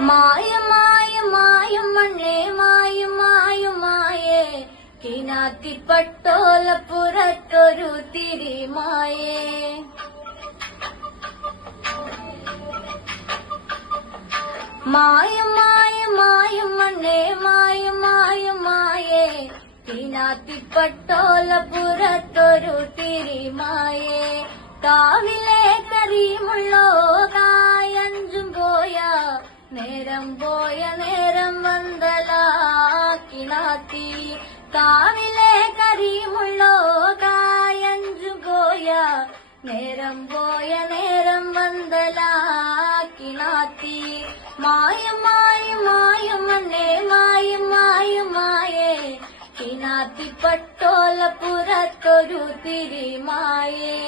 മായം മായം മായം മണ്ണേ മായം മായം മായേ കിനാത്തിപ്പട്ടോലപ്പുറത്തൊരു തിരിമായേ മായം മായം മായം മണ്ണേ മായം മായം മായേ കിനാത്തിപ്പട്ടോലപ്പുറത്തൊരു തിരിമായേ കാവിലെ കരിമുള്ളോ കായഞ്ചും പോയ നേരം വന്തലാക്കിനാത്തി കാവിലെ കരിമുള്ളോ കായഞ്ചും പോയ നേരം വന്തലാക്കിനാത്തി മായം മായം മായം മണ്ണേ മായം മായം മായേ കിനാത്തിപ്പട്ടോലപ്പുറത്തൊരു തിരിമായേ